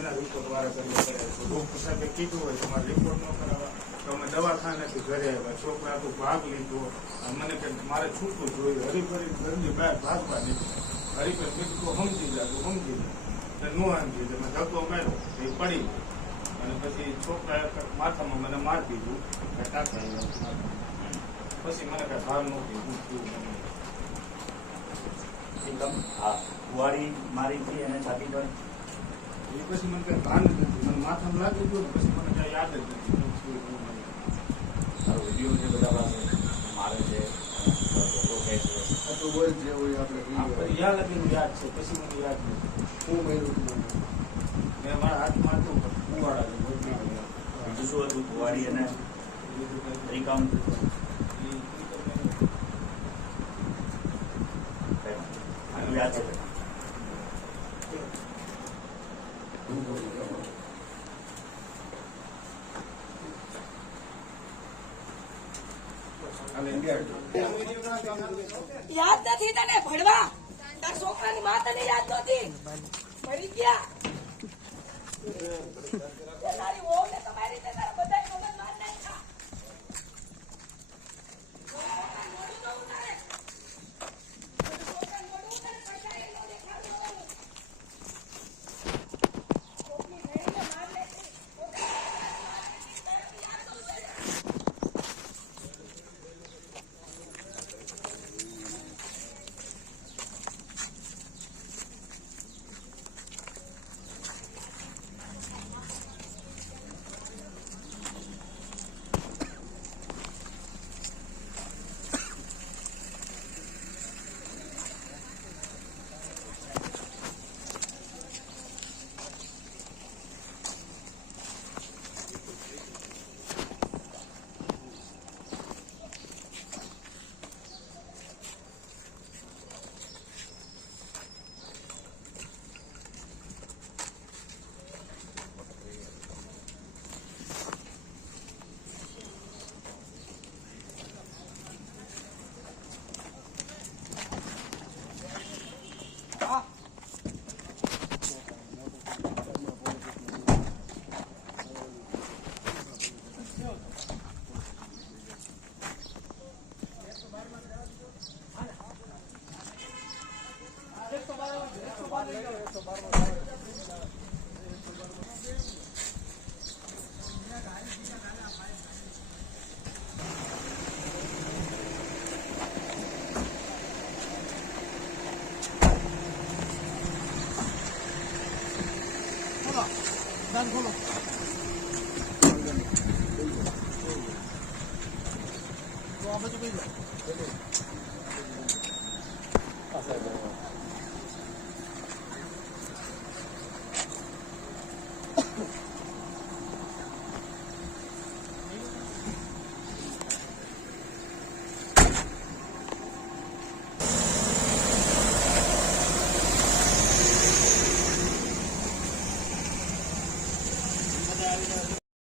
એના રિપોર્ટ વાળા કર્યા છે. ડોક્ટર સાહેબે કીધું હોય તમારે રિપોર્ટ ન કરાવવા તો અમે દવાખાનાથી ઘરે આવ્યા. છોકરા તો ભાગ લીધો અને મને કે મારે છૂટું જોયું. હરીફરી ઘરની બહાર ભાગવા નીકળ્યા. હરીફરી બીજું સમજી જાય સમજી જાય નો સમજી જાય. મેં ધક્કો માર્યો એ પડી અને પછી છોકરા માથામાં મને મારી દીધું ટાંકા પછી મને કઈ ભાર નહોતી કુવાડી મારી હતી અને છાતી પર એ પછી મને કઈ ભાન જ નથી. મને માથામાં લાગી ગયું પછી મને કઈ યાદ જ નથી. તારો વિડીયો છે બધા પાસે મારે છે યાદ લગીનું યાદ છે પછી મને યાદ નથી. હું મેળવું મેં મારા હાથમાં હતું કુવાડા બીજું શું હતું કુવાડી અને રિકાઉન્ટ યાદ છે યાદ નથી તને ભણવા તાર છોકરાની માં તને યાદ નથી મરી ગયા તારી વહુ ને તમારી ને તારા બધા મગજ માર નાખ્યા.